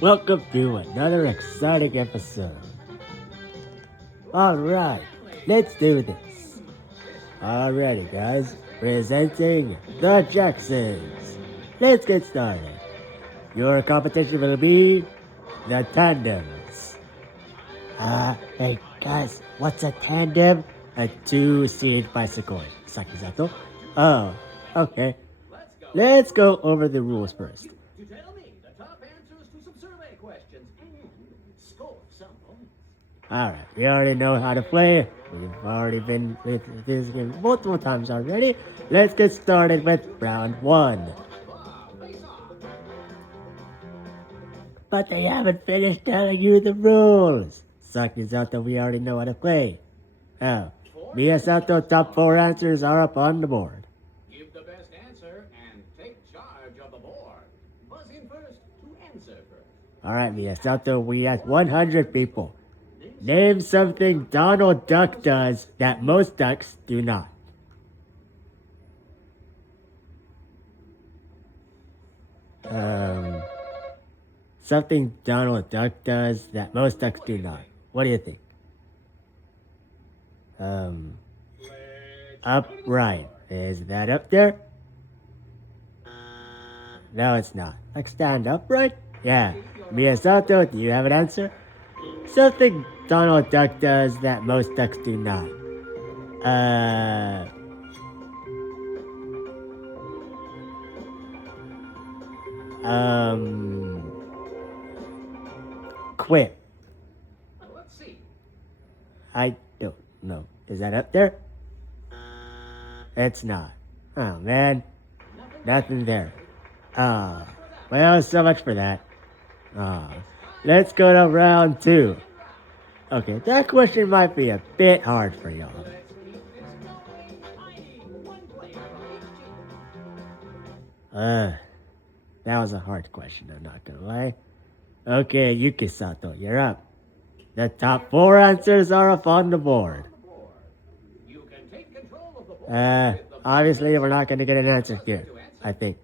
Welcome to another exciting episode. Alright, let's do this. Alrighty, guys, presenting the Jacksons. Let's get started. Your competition will be the tandems. Hey guys, what's a tandem? A two-seated bicycle. Sakizato? Oh, okay. Let's go over the rules first. To tell me the top answers to some survey questions and score some points. Alright, we already know how to play. We've already been with this game multiple times already. Let's get started with round 1. But they haven't finished telling you the rules. Sakizato, we already know how to play. Oh, Miyasato, top 4 answers are up on the board. Give the best answer and take charge of the board. Buzz in first to answer first. Alright, Miyasato, we have 100 people. Name something Donald Duck does that most ducks do not. Something Donald Duck does that most ducks do not. What do you think? Upright. Is that up there? No, it's not. Like stand upright? Yeah. Miyasato, do you have an answer? Something Donald Duck does that most ducks do not. Quit. Let's see. I don't know. Is that up there? It's not. Oh, man. Nothing there. Ah. Well, so much for that. Ah. Let's go to round 2. Okay, that question might be a bit hard for y'all. That was a hard question, I'm not gonna lie. Okay, Yukisato, you're up. The top 4 answers are up on the board. You can take control of the board. Obviously we're not gonna get an answer here, I think.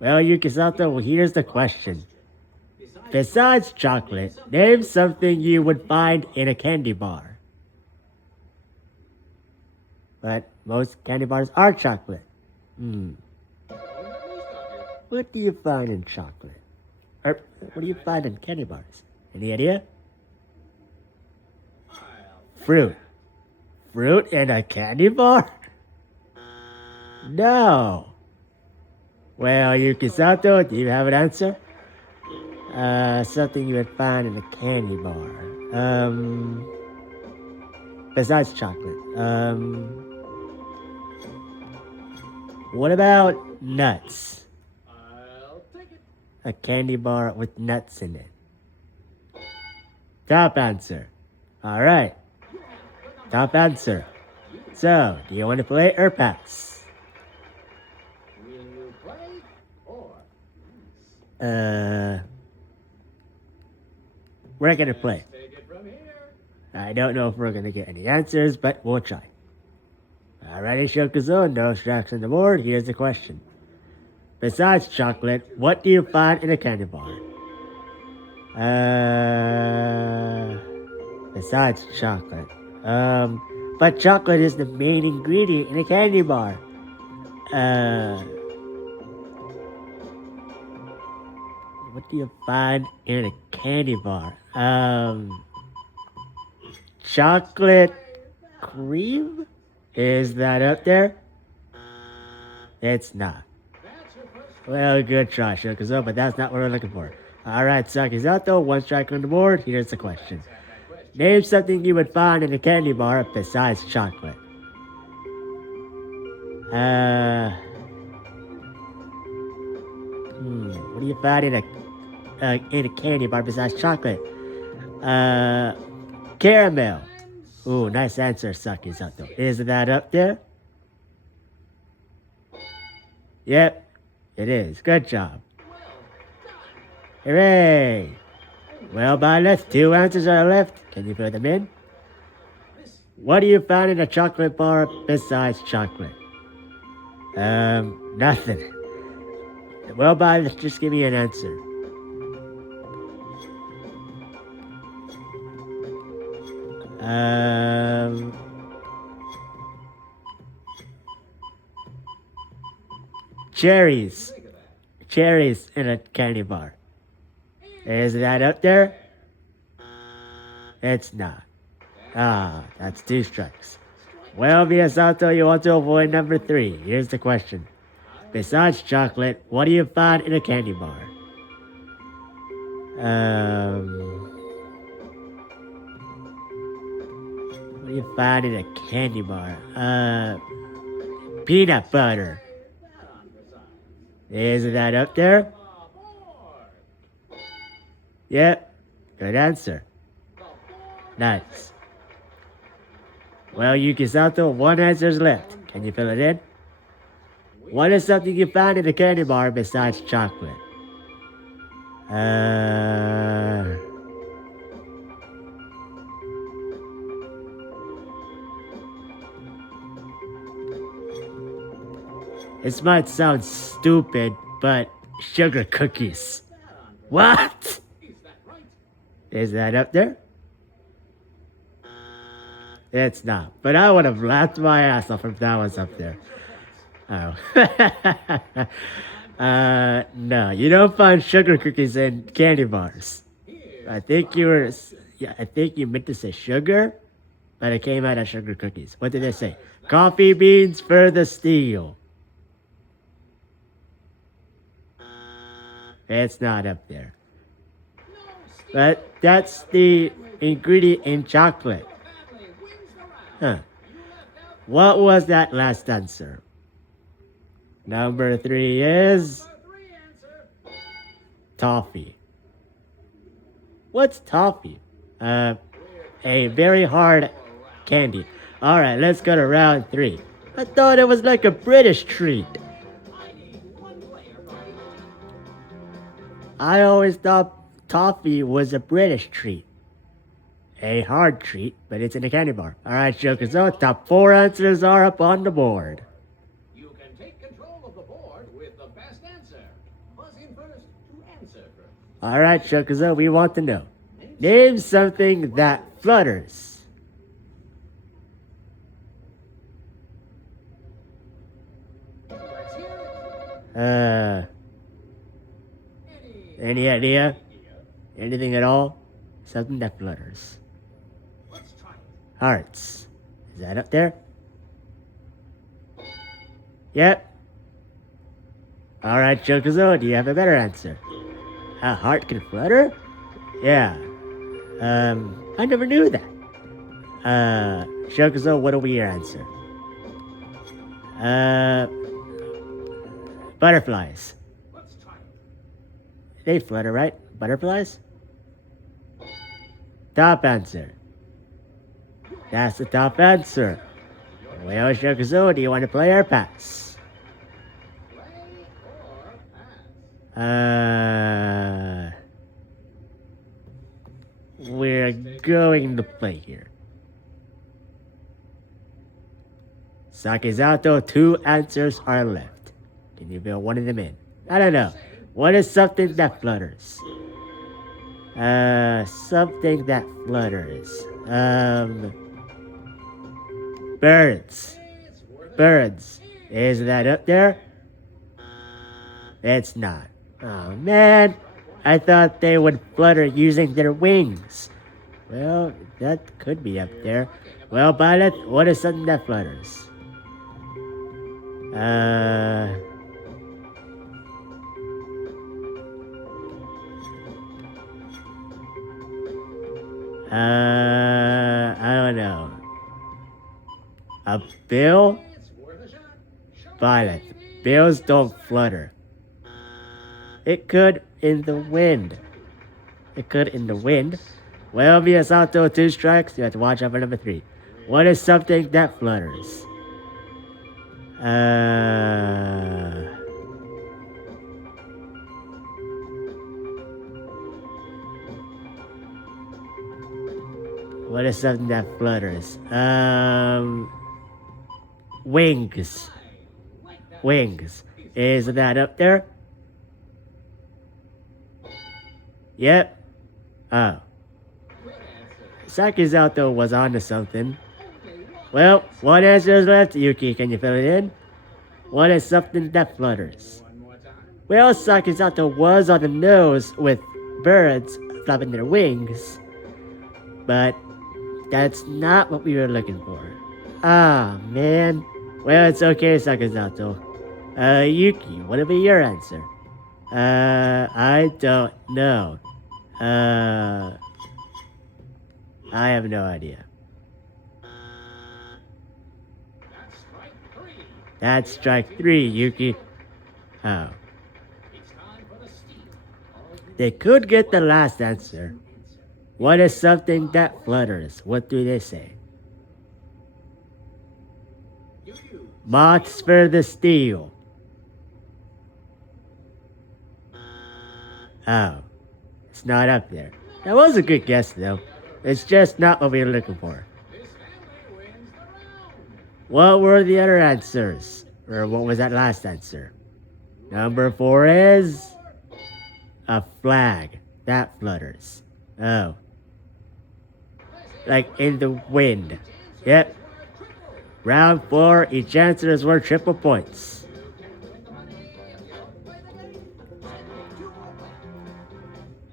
Well, Yukisato, here's the question. Besides chocolate, name something you would find in a candy bar. But most candy bars are chocolate. What do you find in chocolate? Or what do you find in candy bars? Any idea? Fruit. Fruit in a candy bar? No. Well, Yukisato, do you have an answer? Something you would find in a candy bar. Besides chocolate. What about nuts? I'll take it. A candy bar with nuts in it. Top answer. Alright. Top answer. So, do you want to play or pass? Will you play or We're gonna play. take it from here? I don't know if we're gonna get any answers, but we'll try. Alrighty, Shokuzo, no tracks on the board. Here's the question. Besides chocolate, what do you find in a candy bar? Besides chocolate. But chocolate is the main ingredient in a candy bar. What do you find in a candy bar? Chocolate cream? Is that up there? It's not. Well, good try, Shokuzo, but that's not what we're looking for. Alright, Sakizato, 1 strike on the board. Here's the question. Name something you would find in a candy bar besides chocolate. What do you find in a candy bar besides chocolate? Caramel. Ooh, nice answer, Sakizato. Is that up there? Yep, it is. Good job. Hooray! Well, Violet, 2 answers are left. Can you put them in? What do you find in a chocolate bar besides chocolate? Nothing. Well, Violet, just give me an answer. Um, cherries. Think of that. Cherries in a candy bar. Is that up there? It's not. Ah, that's 2 strikes. Well, Miyasato, you want to avoid number 3. Here's the question. Besides chocolate, what do you find in a candy bar? What do you find in a candy bar? Peanut butter. That on the side. Is that up there? Aboard. Yep. Good answer. The board. Nice. Well, Yukisato, 1 answer's left. Can you fill it in? What is something you find in a candy bar besides chocolate? This might sound stupid, but sugar cookies. What? Is that right? Is that up there? It's not, but I would have laughed my ass off if that was up there. Oh. No, you don't find sugar cookies in candy bars. I think you were, yeah, I think you meant to say sugar, but it came out of sugar cookies. What did they say? Coffee beans for the steal. It's not up there. But that's the ingredient in chocolate. Family wins the round. Huh. What was that last answer? Number 3 is Number 3 answer. toffee. What's toffee? A very hard candy. Alright, let's go to round 3. I thought it was like a British treat. I need 1 player for each. I always thought toffee was a British treat. A hard treat, but it's in a candy bar. Alright, Shokuzo, top 4 answers are up on the board. You can take control of the board with the best answer. Buzz in first to answer first. Alright, Shokuzo, we want to know. Name something that flutters. Let's hear it. Any idea? Anything at all? Something that flutters. Let's try it. Hearts. Is that up there? Yep. Alright, Shokuzo, do you have a better answer? A heart can flutter? Yeah. I never knew that. Shokuzo, what will be your answer? Butterflies. Let's try it. They flutter, right? Butterflies? Top answer. That's the top answer. Well, Shokuzo, do you want to play or pass? Play or pass. We're going to play here. Sakizato, 2 answers are left. Can you fill one of them in? I don't know. What is something that flutters? Something that flutters. Birds. Birds. Is that up there? It's not. Oh man, I thought they would flutter using their wings. Well, that could be up there. Well, Violet, what is something that flutters? I don't know. A bill? It's worth a shot. Violet, bills don't flutter. It could in the wind. It could in the wind. Well, Miyasato, 2 strikes. You have to watch out for number 3. What is something that flutters? What is something that flutters? Wings. Wings. Is that up there? Yep. Oh. Good answer. Sakizato was on to something. Well, one answer is left, Yuki. Can you fill it in? What is something that flutters? One more time. Well, Sakizato was on the nose with birds flapping their wings. But that's not what we were looking for. Ah, man. Well, it's okay, Sakizato. Yuki, what'll be your answer? I don't know. I have no idea. That's strike three. That's strike three, Yuki. Oh. It's time for the steal. All you They could get the last answer. What is something that flutters? What do they say? use Moths for the steel. Oh. It's not up there. That was a good guess, though. It's just not what we were looking for. this family wins the round. What were the other answers? Or what was that last answer? Number 4 is a flag that flutters. Oh. Like in the wind. Yep. Round 4, each answer is worth triple points.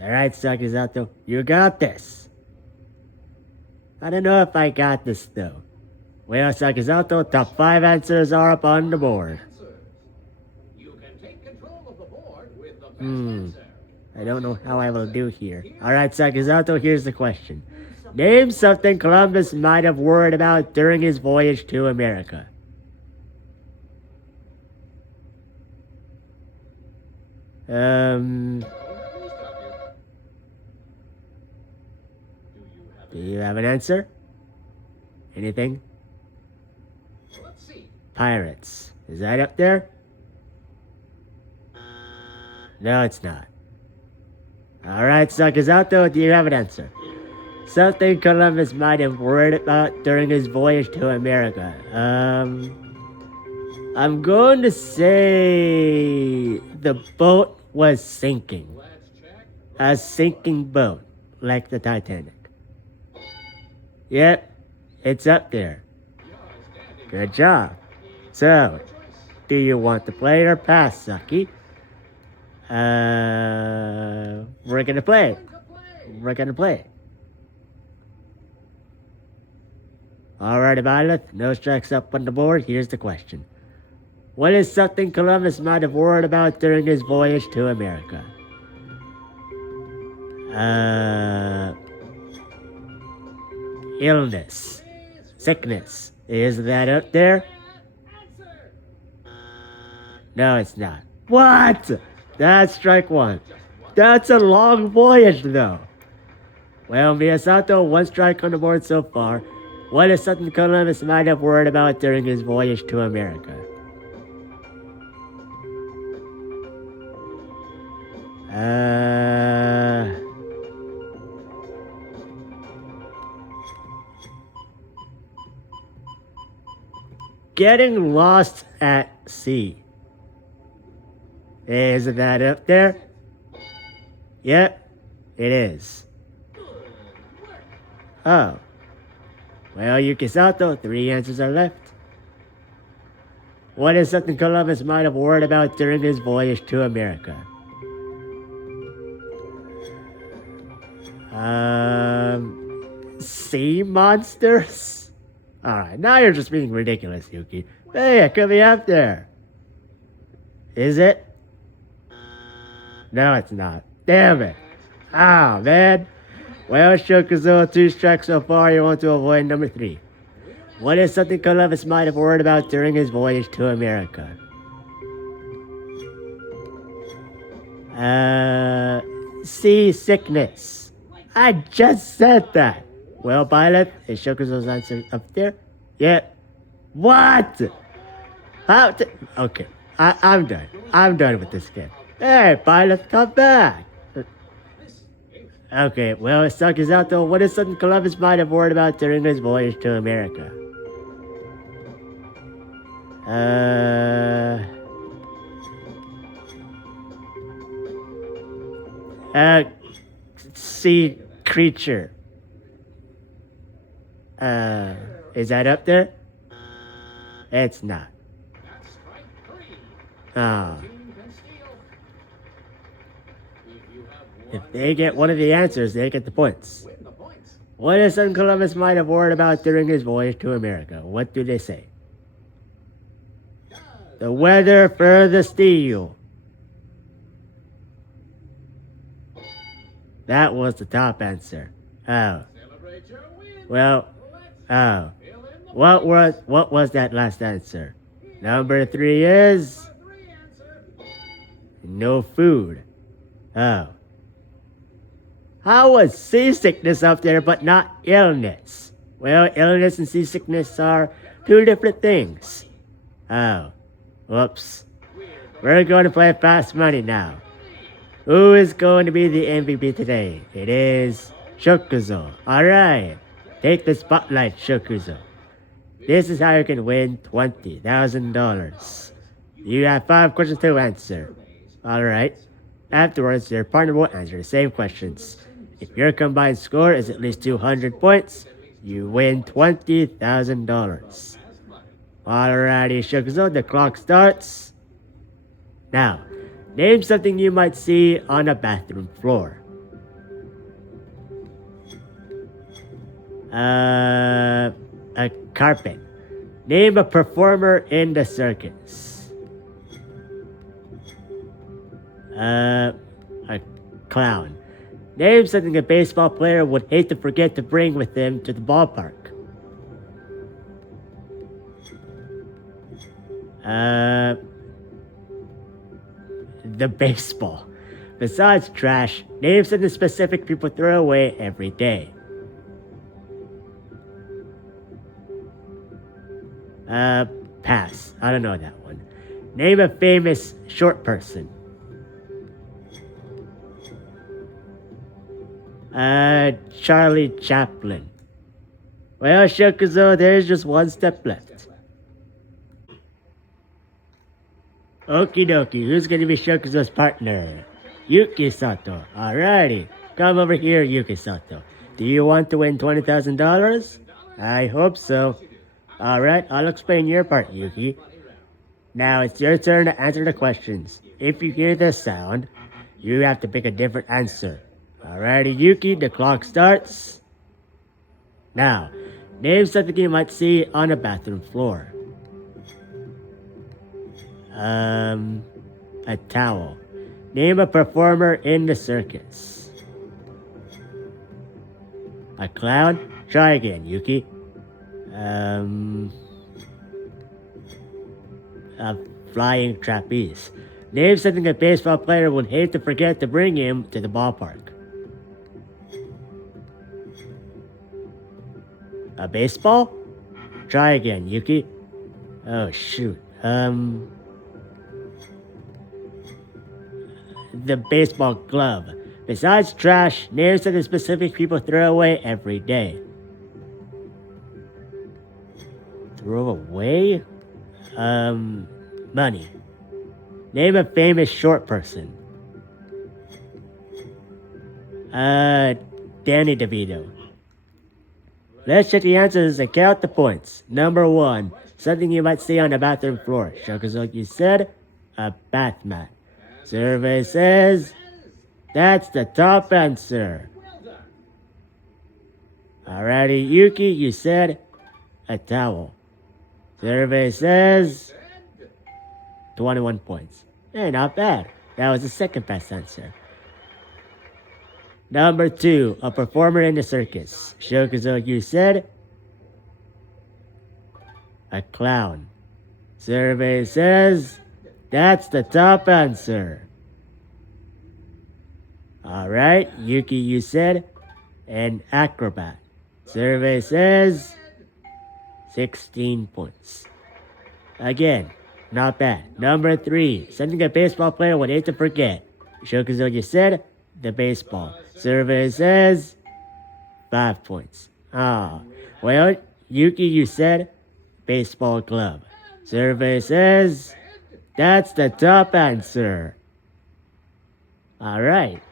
Alright, Sakizato, you got this. I don't know if I got this though. Well, Sakizato, top 5 answers are up on the board. Answers. You can take control of the board with the best Hmm. answer. I don't know how I will do here. Alright, Sakizato, here's the question. Name something Columbus might have worried about during his voyage to America. Do you have an answer? Anything? Let's see. Pirates. Is that up there? No, it's not. Alright, Sakizato, do you have an answer? Something Columbus might have worried about during his voyage to America. I'm going to say the boat was sinking. Let's check. A sinking boat, like the Titanic. Yep, it's up there. You're standing. Good job. So, do you want to play or pass, Saki? We're gonna play. Going to play. We're gonna play. Alright, Violet, no strikes up on the board. Here's the question. What is something Columbus might have worried about during his voyage to America? Illness. Sickness. Is that up there? Answer. No, it's not. What? That's strike 1. That's a long voyage, though. Well, Miyasato, 1 strike on the board so far. What is something Columbus might have worried about during his voyage to America? Getting lost at sea. Is that up there? Yep, it is. Oh. Well, Yukisato, 3 answers are left. What is something Columbus might have worried about during his voyage to America? Sea monsters? Alright, now you're just being ridiculous, Yuki. Hey, it could be up there. Is it? No, it's not. Damn it. Ah, man. Well, Shokuzo, 2 strikes so far. You want to avoid number 3. What is something Columbus might have worried about during his voyage to America? Seasickness. I just said that. Well, Violet, is Shokuzo's answer up there? Yeah. What? Okay, I'm done. I'm done with this game. Hey, Violet, come back. Okay, well, Sakizato, what is something Columbus might have worried about during his voyage to America? sea creature. Is that up there? It's not. That's strike three. Ah. Team can steal. If you have If one they get one of the answers, they get the points. win the points. What is son Columbus might have worried about during his voyage to America? What do they say? The weather for the steel. That was the top answer. Oh. Celebrate your win. Well, oh. Fill in the What was that last answer? Number 3 is three answer. no food. Oh. How was seasickness up there but not illness? Well, illness and seasickness are two different things. Oh. Whoops. We're going to play fast money now. Who is going to be the MVP today? It is Shokuzo. Alright. Take the spotlight, Shokuzo. This is how you can win $20,000. You have 5 questions to answer. Alright. Afterwards, your partner will answer the same questions. If your combined score is at least 200 points, you win $20,000. Alrighty, Shokuzo, the clock starts. Now, name something you might see on a bathroom floor. A carpet. Name a performer in the circus. A clown. Name something a baseball player would hate to forget to bring with him to the ballpark. The baseball. Besides trash, name something specific people throw away every day. Pass. I don't know that one. Name a famous short person. Charlie Chaplin. Well, Shokuzo, there's just one step left. Okie dokie, who's gonna be Shokuzo's partner? Yuki Sato. Alrighty. Come over here, Yuki Sato. Do you want to win $20,000? I hope so. Alright, I'll explain your part, Yuki. Now it's your turn to answer the questions. If you hear this sound, you have to pick a different answer. Alrighty, Yuki, the clock starts. Now, name something you might see on a bathroom floor. A towel. Name a performer in the circus. A clown? Try again, Yuki. A flying trapeze. Name something a baseball player would hate to forget to bring him to the ballpark. A baseball? Try again, Yuki. Oh, shoot. The baseball glove. Besides trash, name something specific people throw away every day. Throw away? Money. Name a famous short person. Danny DeVito. Let's check the answers and count the points. Number 1, something you might see on the bathroom floor. Shokuzo, you said a bath mat. Survey says that's the top answer. Alrighty, Yuki, you said a towel. Survey says 21 points. Hey, not bad. That was the second best answer. Number 2, a performer in the circus. Shokuzo, you said a clown. Survey says that's the top answer. Alright, Yuki, you said an acrobat. Survey says 16 points. Again, not bad. Number 3, something a baseball player would hate to forget. Shokuzo, you said the baseball. Survey says 5 points. Well, Yuki, you said baseball glove. Survey says that's the top answer. Alright.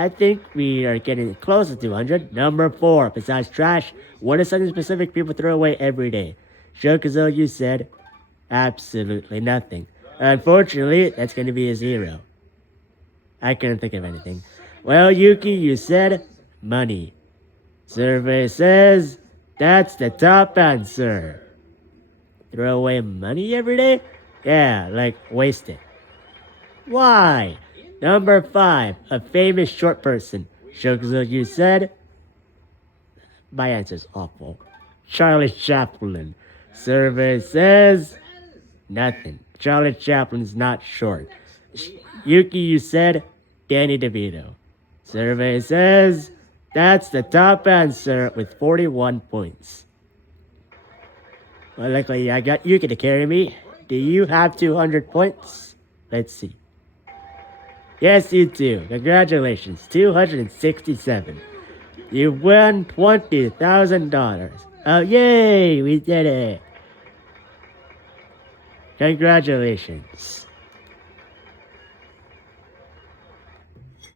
I think we are getting close to 200. Number 4. Besides trash, what is something specific people throw away every day? Shokuzo, you said absolutely nothing. Unfortunately, that's going to be a 0. I couldn't think of anything. Well, Yuki, you said money. Survey says that's the top answer. Throw away money every day? Yeah, like waste it. Why? Number 5, a famous short person. Shokuzo, you said? My answer's awful. Charlie Chaplin. Survey says nothing. Charlie Chaplin's not short. Yuki, you said Danny DeVito. Survey says that's the top answer with 41 points. Well, luckily I got Yuki to carry me. Do you have 200 points? Let's see. Yes, you do. Congratulations. 267. You won $20,000. Oh, yay! We did it. Congratulations.